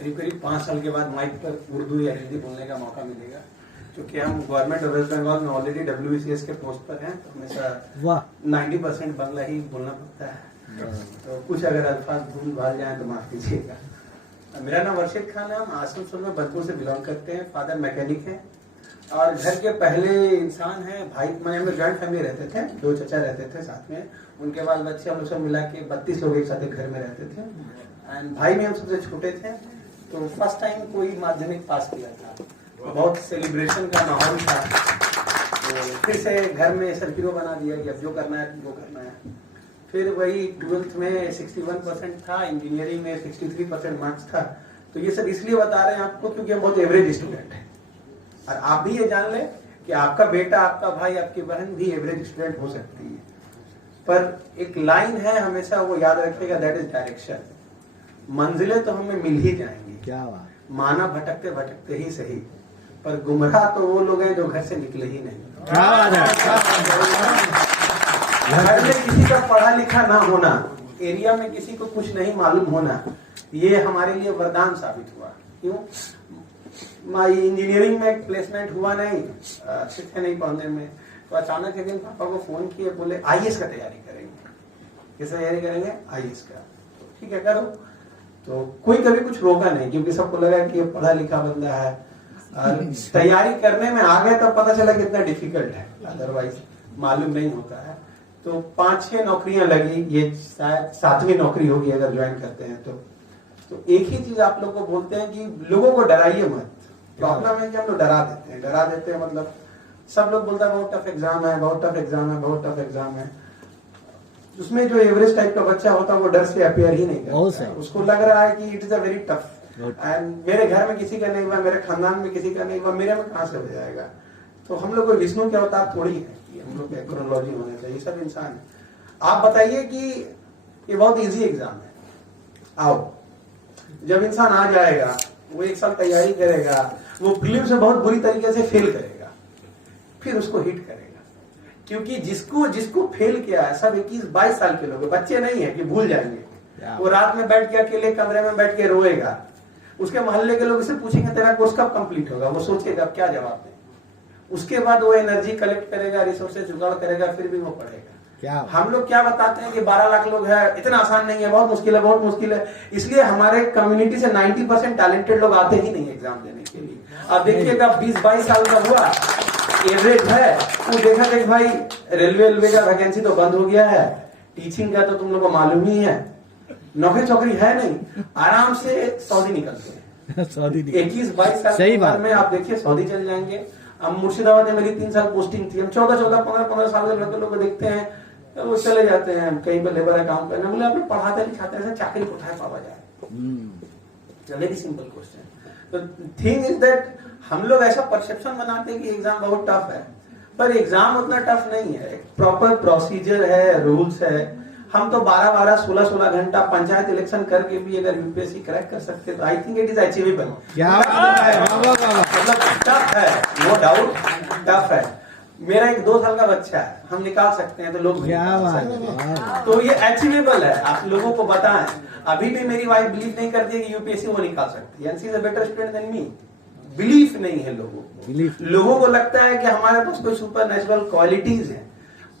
करीब करीब 5 साल के बाद माइक पर उर्दू या हिंदी बोलने का मौका मिलेगा, क्योंकि हम गवर्नमेंट ऑफ वेस्ट बंगाल में ऑलरेडी WBCS के पोस्ट पर हैं, तो हमेशा 90% बांग्ला ही बोलना पड़ता है। तो कुछ अगर अल्फाज भूल भाल जाए तो माफ कीजिएगा। मेरा नाम वर्षित खान है, हम आसनसोल में भरतपुर से बिलोंग करते हैं। फादर मैकेनिक हैं और घर के पहले इंसान हैं। भाई मैंने हम लोग जॉइंट फैमिली रहते थे, 2 चचा रहते थे साथ में, उनके बाल बच्चे हम लोग सब मिला के 32 लोग एक साथ एक घर में रहते थे। एंड भाई में हम सबसे छोटे थे, तो फर्स्ट टाइम कोई माध्यमिक पास किया था, तो बहुत सेलिब्रेशन का माहौल था। तो फिर से घर में सर्किलो बना दिया कि अब जो करना है वो करना है। फिर वही 12th में 61% था, इंजीनियरिंग में 63% मार्क्स था। तो ये सब इसलिए बता रहे हैं आपको क्योंकि हम बहुत एवरेज स्टूडेंट हैं, और आप भी ये जान लें कि आपका बेटा, आपका भाई, आपकी बहन भी एवरेज स्टूडेंट हो सकती है। पर एक लाइन है हमेशा वो याद रखिएगा, दैट इज डायरेक्शन। मंजिलें तो हमें मिल ही जाएंगी, क्या बात, माना भटकते भटकते ही सही, पर गुमराह तो वो लोग हैं जो घर से निकले ही नहीं। घर में किसी का पढ़ा लिखा ना होना, एरिया में किसी को कुछ नहीं मालूम होना, ये हमारे लिए वरदान साबित हुआ। क्यों? इंजीनियरिंग में एक प्लेसमेंट हुआ नहीं, अच्छे नहीं पढ़ने में, तो अचानक एक दिन पापा को फोन किए, बोले IAS का तैयारी करेंगे। किस तैयारी करेंगे? IAS का। ठीक है, करो। तो कोई कभी कुछ रोका नहीं, क्योंकि सबको लगा कि ये पढ़ा लिखा बंदा है। तैयारी करने में आ गए तब पता चला कितना डिफिकल्ट है, अदरवाइज मालूम नहीं होता है। तो 5-6 नौकरियां लगी, ये शायद 7वीं नौकरी होगी अगर ज्वाइन करते हैं तो एक ही चीज आप लोग को बोलते हैं कि लोगों को डराइए मत। प्रॉब्लम है कि हम लोग डरा देते हैं, मतलब सब लोग बोलता है बहुत टफ एग्जाम है, बहुत टफ एग्जाम है, बहुत टफ एग्जाम है। उसमें जो एवरेज टाइप का बच्चा होता है वो डर से अपियर ही नहीं करता है, उसको लग रहा है कि it is a very tough, and मेरे घर में किसी का नहीं हुआ, मेरे खानदान में किसी का नहीं हुआ, मेरे में कहां से हो जाएगा। तो हम लोग को विष्णु के अवतार थोड़ी है कि हम लोग टेक्नोलॉजी होने चाहिए, सब इंसान है। आप बताइए कि ये बहुत इजी एग्जाम है, आओ जब इंसान आ जाएगा, वो 1 साल तैयारी करेगा, वो फिल्म से बहुत बुरी तरीके से फेल करेगा, फिर उसको हिट करेगा। क्योंकि जिसको फेल किया है सब 21-22 साल के लोग, बच्चे नहीं है कि भूल जाएंगे। वो रात में बैठ के अकेले कमरे में बैठ के रोएगा, उसके मोहल्ले के लोग इसे पूछेंगे तेरा कोर्स कब कंप्लीट होगा, वो सोचेगा क्या जवाब दें। उसके बाद वो एनर्जी कलेक्ट करेगा, रिसोर्सेज जुगाड़ करेगा, फिर भी वो पढ़ेगा। हम लोग क्या बताते हैं कि 12 लाख लोग हैं, इतना आसान नहीं है, बहुत मुश्किल है, बहुत मुश्किल है। इसलिए हमारे कम्युनिटी से 90% टैलेंटेड लोग आते ही नहीं एग्जाम देने के लिए। अब देखिएगा 20-22 साल का हुआ, एवरेज है, वो देखा देख भाई रेलवे का वैकेंसी तो बंद हो गया है, टीचिंग का तो तुम लोग को मालूम ही है, नौकरी चौकरी है नहीं, आराम से सऊदी निकलते हैं। 21-22 साल की उम्र में आप देखिए सऊदी चल जाएंगे। अब मुर्शिदाबाद में मेरी 3 साल पोस्टिंग थी, हम 14-14, 15-15 साल के लड़के लोग देखते हैं, वो चले जाते हैं कहीं पर लेबर का काम करने। बोले आप लोग पढ़ाते लिखाते हैं, चाकरी उठाए पावा जाए। Very simple question. तो थिंग इज दैट हम लोग ऐसा परसेप्शन बनाते हैं कि एग्जाम बहुत टफ है, पर एग्जाम उतना टफ नहीं है। प्रॉपर प्रोसीजर है, रूल्स है। हम तो 12-12, 16-16 घंटा पंचायत इलेक्शन करके भी अगर यूपीएससी क्रैक कर सकते तो I think it is achievable. मतलब टफ है, नो डाउट टफ है। मेरा एक 2 साल का बच्चा है, हम निकाल सकते हैं तो लोग तो ये अचीवेबल है। आप लोगों को बताएं, अभी भी मेरी वाइफ बिलीव नहीं करती है कि यूपीएससी वो निकाल सकती है, she is a better student than me. Belief नहीं है लोगों को लगता है कि हमारे पास कोई सुपर नेचुरल क्वालिटीज है।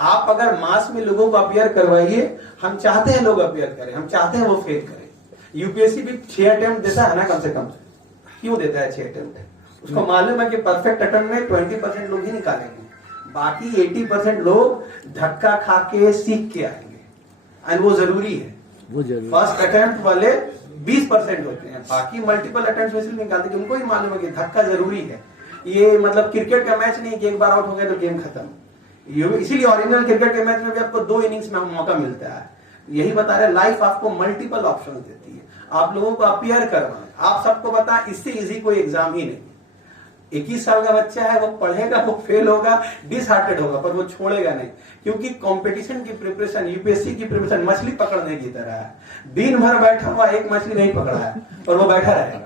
आप अगर मास में लोगों को अपियर करवाइए, हम चाहते हैं लोग अपियर करें, हम चाहते हैं वो फेल करें। यूपीएससी भी 6 अटेम्प्ट देता है ना, कम से कम। क्यों देता है 6 अटेम्प्ट? उसको मालूम है कि परफेक्ट अटेम्प्ट में 20% लोग ही निकालेंगे, बाकी 80% लोग धक्का खा के सीख के आएंगे, एंड वो जरूरी है। फर्स्ट अटेम्प्ट वाले 20% होते हैं, बाकी मल्टीपल अटेम्प्ट में इसलिए निकालते हैं, उनको ही मालूम है कि धक्का जरूरी है। ये मतलब क्रिकेट का मैच नहीं कि एक बार आउट हो गया तो गेम खत्म। इसीलिए ओरिजिनल क्रिकेट के मैच में भी आपको 2 इनिंग्स में मौका मिलता है। यही बता रहे, लाइफ आपको मल्टीपल ऑप्शन देती है, आप लोगों को अपियर करवाएं। आप सबको बताएं, इससे इजी कोई एग्जाम ही नहीं। 21 साल का बच्चा है, वो पढ़ेगा, वो फेल होगा, डिसहार्टेड होगा, पर वो छोड़ेगा नहीं, क्योंकि कंपटीशन की प्रिपरेशन, यूपीएससी की प्रिपरेशन मछली पकड़ने की तरह है। दिन भर बैठा हुआ एक मछली नहीं पकड़ा है और वो बैठा रहेगा।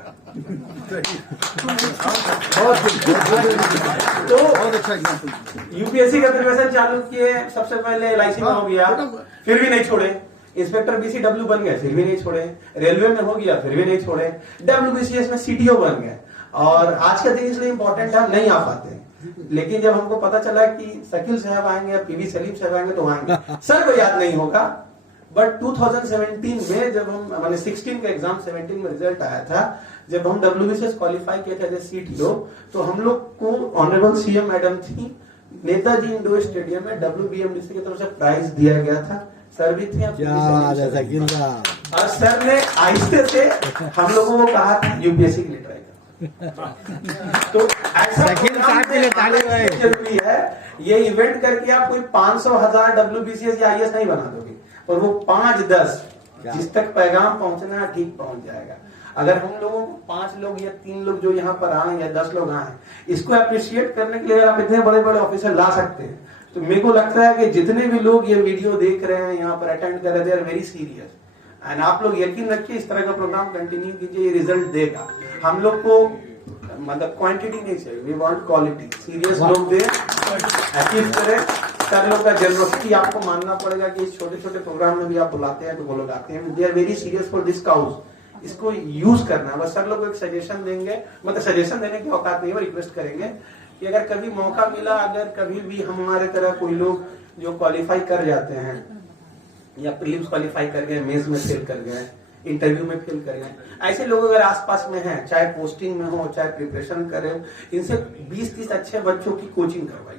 तो यूपीएससी का प्रिपरेशन चालू किए, सबसे पहले LIC में हो गया, फिर भी नहीं छोड़े, इंस्पेक्टर बीसीडब्ल्यू बन गए फिर भी नहीं छोड़े, रेलवे में हो गया फिर भी नहीं छोड़े, डब्ल्यूबीसीएस में सीटीओ बन गए। और आज का दिन इसलिए इंपॉर्टेंट है, हम नहीं आ पाते, लेकिन जब हमको पता चला कि शकील साहब आएंगे, पीवी सलीम साहब आएंगे तो आएंगे। सर को याद नहीं होगा, बट 2017 में जब हम मैंने 16 का एग्जाम 17 में रिजल्ट आया था, जब हम डब्ल्यूबीसीएस क्वालिफाई किए थे एज सीटीओ, तो हम लोग को ऑनरेबल सीएम मैडम थी, नेताजी इंडोर स्टेडियम में डब्ल्यूबीएमडीसी की तरफ से प्राइज दिया गया था। सर भी थे और सर ने आहिस्ते से हम लोगों को कहा था यूपीएससी के लिए ट्राई करो। तो ऐसा जरूरी है, ये इवेंट करके आप कोई 500,000 डब्ल्यूबीसीएस या आईएएस नहीं बना दोगे, और वो 5-10 जिस तक पैगाम पहुंचना है ठीक पहुंच जाएगा। अगर हम लोगों को 5 लोग या 3 लोग जो यहाँ पर आए या 10 लोग आए, इसको अप्रिशिएट करने के लिए आप इतने बड़े बड़े ऑफिसर ला सकते हैं, तो मेरे को लगता है कि जितने भी लोग ये वीडियो देख रहे हैं, यहाँ पर अटेंड कर रहे हैं, they are very serious. And आप लोग यकीन रखिए, इस तरह का प्रोग्राम कंटिन्यू कीजिए, ये रिजल्ट देगा। हम लोग को मतलब क्वांटिटी नहीं चाहिए, वी वांट क्वालिटी। सीरियस लोग दे, अचीव करें। सर लोग का जनरसिटी आपको मानना पड़ेगा कि इस छोटे छोटे प्रोग्राम में भी आप बुलाते हैं तो वो लोग आते हैं। They are very serious for this cause, इसको यूज करना है। बस सर लोग को एक सजेशन देंगे, मतलब सजेशन देने की औकात नहीं है, रिक्वेस्ट करेंगे कि अगर कभी मौका मिला, अगर कभी भी हमारे तरह कोई लोग जो क्वालिफाई कर जाते हैं या प्रीलिम्स क्वालिफाई कर गए, मेंस में फेल कर गए, इंटरव्यू में फेल कर गए, ऐसे लोग अगर आसपास में हैं, चाहे पोस्टिंग में हो चाहे प्रिपरेशन करें, इनसे 20-30 अच्छे बच्चों की कोचिंग करवाइए।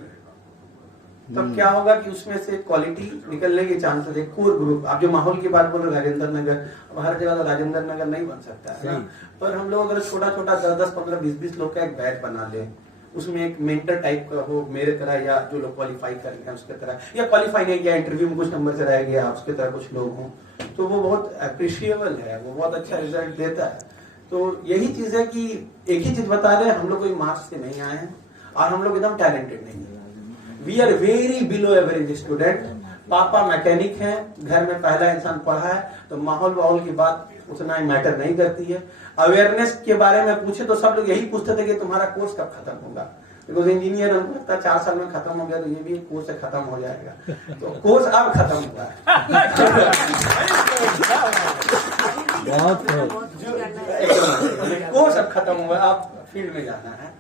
तब क्या होगा कि उसमें से क्वालिटी निकलने के चांसेस है। कोर ग्रुप, आप जो माहौल की बात बोल रहे राजेंद्र नगर, अब हर जगह तो राजेंद्र नगर नहीं बन सकता है ना, पर हम लोग अगर छोटा छोटा 10-10, 15, 20-20 लोग का एक बैच बना ले, उसमें एक मेंटर टाइप का हो, मेरे तरह या जो लोग क्वालिफाई कर गए उसके तरह, या क्वालिफाई नहीं किया इंटरव्यू में कुछ नंबर से रह गया उसके तरह कुछ लोग हों, तो वो बहुत अप्रिशिएबल है, वो बहुत अच्छा रिजल्ट देता है। तो यही चीज है कि एक ही चीज बता रहे हैं, हम लोग कोई मार्क्स से नहीं आए हैं और हम लोग एकदम टैलेंटेड नहीं है। We are very below average student. पापा मैकेनिक हैं, घर में पहला इंसान पढ़ा है, तो माहौल वाहौल की बात उतना ही मैटर नहीं करती है। अवेयरनेस के बारे में पूछे तो सब लोग यही पूछते थे कि तुम्हारा कोर्स कब खत्म होगा, बिकॉज इंजीनियर हमको लगता है 4 साल में खत्म हो गया, तो ये भी कोर्स से खत्म हो जाएगा। तो कोर्स अब खत्म हुआ है। कोर्स अब खत्म हुआ, आप फील्ड में जाना है।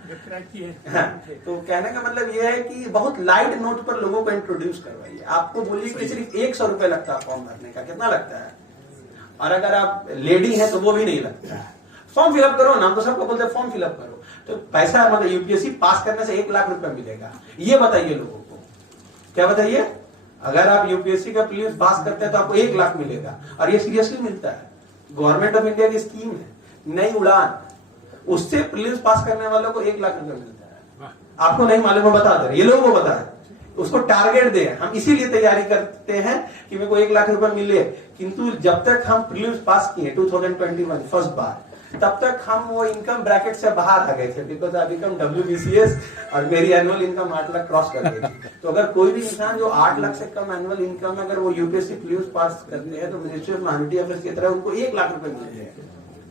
हाँ, तो कहने का मतलब ये है कि बहुत लाइट नोट पर लोगों को इंट्रोड्यूस करवाइए। आपको बोलिए कि सिर्फ 100 रुपए लगता है फॉर्म भरने का, कितना लगता है? और अगर आप लेडी हैं तो वो भी नहीं लगता है। फॉर्म फिलअप करो, नाम तो सबको बोलते हैं फॉर्म फिलअप करो, तो पैसा मतलब यूपीएससी पास करने से 1 लाख रुपए मिलेगा। ये बताइए लोगों को, क्या बताइए? अगर आप यूपीएससी का प्रीलिम्स पास करते हैं तो आपको 1 लाख मिलेगा, और ये सीरियसली मिलता है। गवर्नमेंट ऑफ इंडिया की स्कीम है, नई उड़ान, उससे प्रीलिम्स पास करने वालों को 1 लाख रुपए मिलता है। आपको नहीं मालूम, बता दे, ये लोगों को बता है, उसको टारगेट दे। हम इसीलिए तैयारी करते हैं कि मेरे को 1 लाख रुपए मिले, किंतु जब तक हम प्रीलिम्स पास किए 2021 फर्स्ट बार, तब तक हम वो इनकम ब्रैकेट से बाहर आ गए थे, बिकॉज आई बिकम डब्ल्यूबीसीएस और मेरी एनुअल इनकम 8 लाख क्रॉस कर गई थी। तो अगर कोई भी इंसान जो 8 लाख से कम एनुअल इनकम है, अगर वो यूपीएससी प्रीलिम्स पास करते हैं, तो मिनिस्ट्री ऑफ माइनॉरिटी अफेयर्स की तरह उनको 1 लाख रुपए मिलेंगे।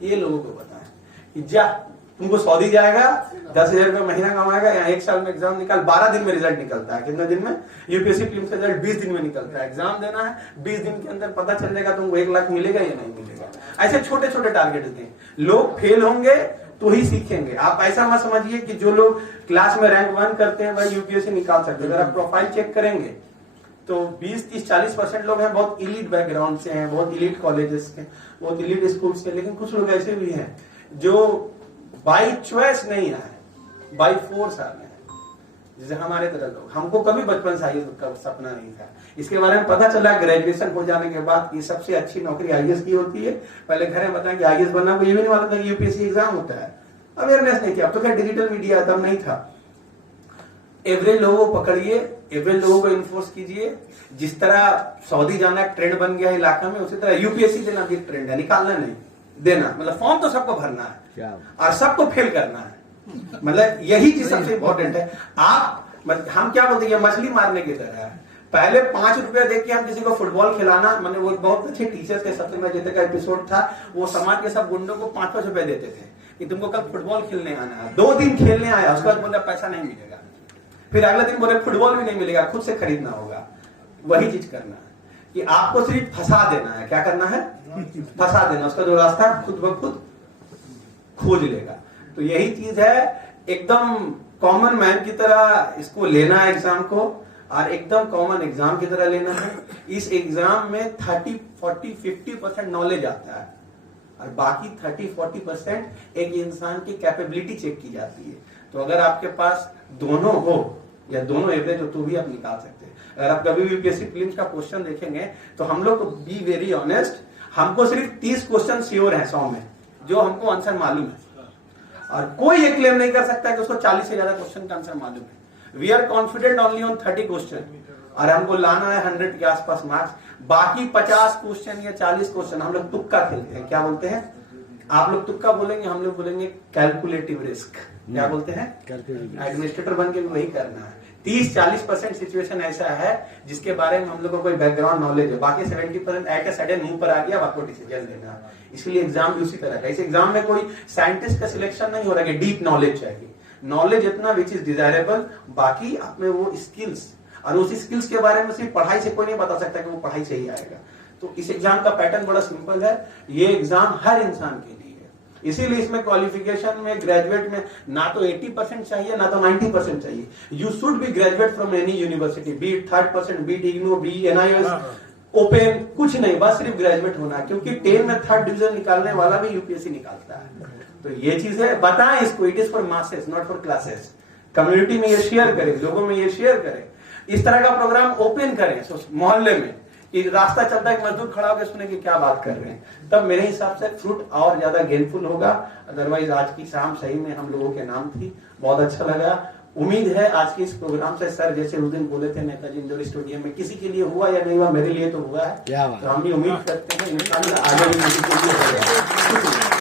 ये लोगों को बताएं कि जा तुमको सऊदी जाएगा, 10,000 रुपए महीना कमाएगा, यहाँ 1 साल में एग्जाम निकाल, 12 दिन में रिजल्ट निकलता है। कितने दिन में? यूपीएससी प्रीलिम्स का रिजल्ट 20 दिन में निकलता है। एग्जाम देना है, 20 दिन के अंदर पता चल जाएगा तुमको 1 लाख मिलेगा या नहीं मिलेगा। ऐसे छोटे छोटे टारगेट दें, लोग फेल होंगे तो ही सीखेंगे। आप ऐसा मत समझिए कि जो लोग क्लास में रैंक 1 करते हैं वही यूपीएससी निकाल सकते हैं। अगर आप प्रोफाइल चेक करेंगे तो 20-30-40% लोग हैं बहुत इलीट बैकग्राउंड से हैं, बहुत इलीट कॉलेजेस के, बहुत इलीट स्कूल से। लेकिन कुछ लोग ऐसे भी हैं जो बाई चॉइस नहीं आए, बाई फोर्स आ गए, जैसे हमारे तरह लोग। हमको कभी बचपन से आईएएस का सपना नहीं था। इसके बारे में पता चला ग्रेजुएशन हो जाने के बाद कि सबसे अच्छी नौकरी आईएएस की होती है। पहले घर में बताया कि आईएएस बनना, को ये भी नहीं मालूम था कि यूपीएससी एग्जाम होता है। अवेयरनेस नहीं किया, अब तो क्या डिजिटल मीडिया तब नहीं था। एवरेज लोगों को पकड़िए, एवरेज लोगों को इन्फोर्स कीजिए। जिस तरह सऊदी जाना एक ट्रेंड बन गया इलाका में, उसी तरह यूपीएससी देना भी एक ट्रेंड है। निकालना नहीं, देना। मतलब फॉर्म तो सबको भरना है और सबको फेल करना है। मतलब यही चीज सबसे इंपॉर्टेंट है। आप हम क्या बोलते हैं, मछली मारने की तरह है। पहले 5 रुपया देख के हम किसी को फुटबॉल खिलाना, मतलब वो बहुत अच्छे टीचर्स के सत्यमेव जयते का एपिसोड था, वो समाज के सब गुंडों को 5-5 रुपए देते थे कि तुमको कल फुटबॉल खेलने आना है। 2 दिन खेलने आया, उसके बाद बोला पैसा नहीं मिलेगा। फिर अगले दिन बोले फुटबॉल भी नहीं मिलेगा, खुद से खरीदना होगा। वही चीज करना है। कि आपको सिर्फ फंसा देना है। क्या करना है? फंसा देना, उसका जो रास्ता है खुद ब खुद खोज लेगा। तो यही चीज है, एकदम कॉमन मैन की तरह इसको लेना है एग्जाम को, और एकदम कॉमन एग्जाम की तरह लेना है। इस एग्जाम में 30, 40, 50% नॉलेज आता है, और बाकी 30-40% एक इंसान की कैपेबिलिटी चेक की जाती है। तो अगर आपके पास दोनों हो या दोनों एवरेज हो तो भी आप निकाल सकते हैं। अगर आप कभी भी यूपीएससी प्रीलिम्स का क्वेश्चन देखेंगे तो हम लोग को बी वेरी ऑनेस्ट, हमको सिर्फ 30 क्वेश्चन श्योर है 100 में जो हमको आंसर मालूम है, और कोई ये क्लेम नहीं कर सकता है कि उसको 40 से ज्यादा क्वेश्चन का आंसर मालूम है। We are confident only on 30 question, और हमको लाना है 100 के आसपास मार्क्स। बाकी 50 क्वेश्चन या 40 क्वेश्चन हम लोग तुक्का खेलते हैं। क्या बोलते हैं? आप लोग तुक्का बोलेंगे, हम लोग बोलेंगे कैलकुलेटिव रिस्क। क्या बोलते हैं? एडमिनिस्ट्रेटर बन के वही करना है। 30-40% सिचुएशन ऐसा है जिसके बारे में हम लोग को कोई बैकग्राउंड नॉलेज है, बाकी 70% एट ए सडन मुंह पर आ गया, आपको डिसीजन लेना है। इसलिए एग्जाम भी उसी तरह का। इस एग्जाम में कोई साइंटिस्ट का सिलेक्शन नहीं हो रहा है कि डीप नॉलेज चाहिए, नॉलेज इतना विच इज डिजायरेबल, बाकी आप में वो स्किल्स, और उस स्किल्स के बारे में सिर्फ पढ़ाई से कोई नहीं बता सकता कि वो पढ़ाई से ही आएगा। तो इस एग्जाम का पैटर्न बड़ा सिंपल है, ये एग्जाम हर इंसान के लिए है। इसीलिए इसमें क्वालिफिकेशन में, ग्रेजुएट में ना तो 80% चाहिए ना तो 90% चाहिए। You should be graduate from any university, be it 3rd%, be it IGNOU, be NIS, open, कुछ नहीं, बस सिर्फ ग्रेजुएट होना है। क्योंकि 10 में 3rd डिवीजन निकालने वाला भी यूपीएससी निकालता है। तो ये चीज है, बताएं इसको, it is for masses not for classes. Community में ये शेयर करें, लोगों में ये शेयर करें, इस तरह का प्रोग्राम ओपन करें मोहल्ले में, कि रास्ता चलता है, एक मजदूर खड़ा होकर सुने कि क्या बात कर रहे हैं, तब मेरे हिसाब से फ्रूट और ज्यादा गेनफुल होगा। अदरवाइज आज की शाम सही में हम लोगों के नाम थी, बहुत अच्छा लगा। उम्मीद है आज के इस प्रोग्राम से, सर जैसे उस दिन बोले थे नेताजी इंडोर स्टेडियम में, किसी के लिए हुआ या नहीं हुआ, मेरे लिए तो हुआ है। तो हम भी उम्मीद करते हैं इंशाल्लाह आगे भी किसी के लिए होगा।